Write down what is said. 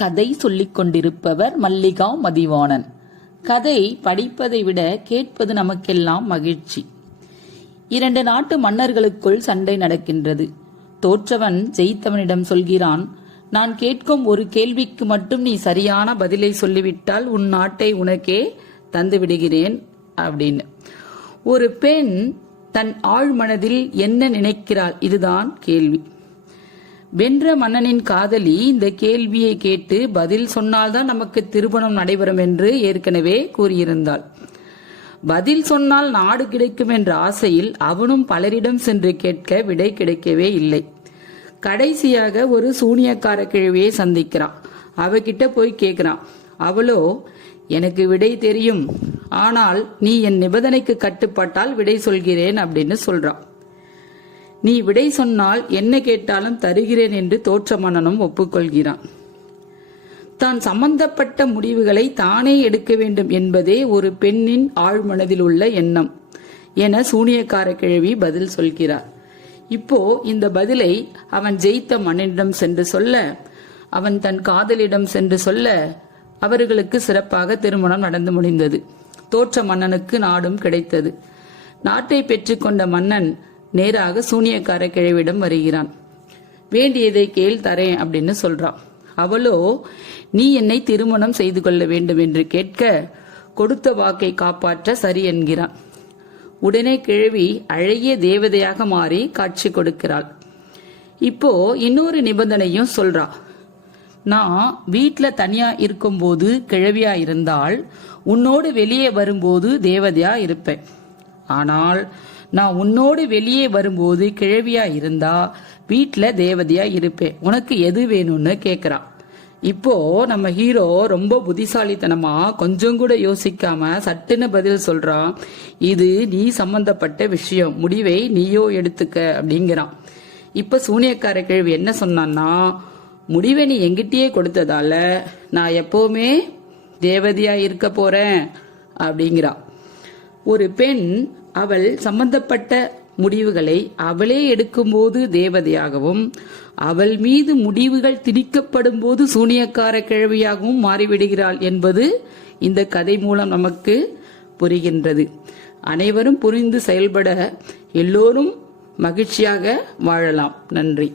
கதை சொல்லிக் கொண்டிருப்பவர் மல்லிகா மதிவாணன். கதை படிப்பதை விட கேட்பது நமக்கெல்லாம் மகிழ்ச்சி. 2 நாட்டு மன்னர்களுக்குள் சண்டை நடக்கின்றது. தோற்றவன் ஜெயித்தவனிடம் சொல்கிறான், நான் கேட்கும் ஒரு கேள்விக்கு மட்டும் நீ சரியான பதிலை சொல்லிவிட்டால் உன் நாட்டை உனக்கே தந்து விடுகிறேன் அப்படின்னு. ஒரு பெண் தன் ஆழ்மனதில் என்ன நினைக்கிறாள், இதுதான் கேள்வி. வென்ற மன்னனின் காதலி இந்த கேள்வியை கேட்டு பதில் சொன்னால்தான் நமக்கு திருமணம் நடைபெறும் என்று ஏற்கனவே கூறியிருந்தாள். பதில் சொன்னால் நாடு கிடைக்கும் என்ற ஆசையில் அவனும் பலரிடம் சென்று கேட்க விடை கிடைக்கவே இல்லை. கடைசியாக ஒரு சூனியக்கார கிழவியை சந்திக்கிறான். அவகிட்ட போய் கேட்கிறான். அவளோ, எனக்கு விடை தெரியும், ஆனால் நீ என் நிபந்தனைக்கு கட்டுப்பட்டால் விடை சொல்கிறேன் அப்படின்னு சொல்றான். நீ விடை சொன்னால் என்ன கேட்டாலும் தருகிறேன் என்று தோற்ற மன்னனும் ஒப்புக்கொள்கிறான். தான் சம்பந்தப்பட்ட முடிவுகளை தானே எடுக்க வேண்டும் என்பதே ஒரு பெண்ணின் ஆழ்மனதில் உள்ள எண்ணம் என சூனியக்கார கிழவி பதில் சொல்கிறார். இப்போ இந்த பதிலை அவன் ஜெயித்த மன்னனிடம் சென்று சொல்ல, அவன் தன் காதலிடம் சென்று சொல்ல, அவர்களுக்கு சிறப்பாக திருமணம் நடந்து முடிந்தது. தோற்ற மன்னனுக்கு நாடும் கிடைத்தது. நாட்டை பெற்றுக்கொண்ட மன்னன் நேராக சூனியக்கார கிழவிடம் வருகிறான். வேண்டியதை கேள், தரேன் அப்படின்னு சொல்றான். அவளோ, நீ என்னை திருமணம் செய்து கொள்ள வேண்டும் என்று கேட்க, கொடுத்த வாக்கை காப்பாற்ற சரி என்கிறான். உடனே கிழவி அழகிய தேவதையாக மாறி காட்சி கொடுக்கிறாள். இப்போ இன்னொரு நிபந்தனையும் சொல்றா. நான் வீட்டுல தனியா இருக்கும்போது கிழவியா இருந்தால் உன்னோடு வெளியே வரும்போது தேவதையா இருப்பேன். ஆனால் நான் உன்னோடு வெளியே வரும்போது கிழவியா இருந்தா வீட்டுல தேவதையா இருப்பேன். உனக்கு எது வேணும்னு கேக்குறான். இப்போ நம்ம ஹீரோ ரொம்ப புத்திசாலித்தனமா கொஞ்சம் கூட யோசிக்காம சட்டுன்னு பதில் சொல்றான். இது நீ சம்பந்தப்பட்ட விஷயம், முடிவை நீயோ எடுத்துக்க அப்படிங்கிறான். இப்ப சூனியக்கார கிழவி என்ன சொன்னான்னா, முடிவை நீ எங்கிட்டயே கொடுத்ததால நான் எப்பவுமே தேவதையா இருக்க போறேன் அப்படிங்கிறான். ஒரு பெண் அவள் சம்பந்தப்பட்ட முடிவுகளை அவளே எடுக்கும்போது தேவதையாகவும், அவள் மீது முடிவுகள் திணிக்கப்படும் போது சூனியக்கார கிழவியாகவும் மாறிவிடுகிறாள் என்பது இந்த கதை மூலம் நமக்கு புரிகின்றது. அனைவரும் புரிந்து செயல்பட எல்லோரும் மகிழ்ச்சியாக வாழலாம். நன்றி.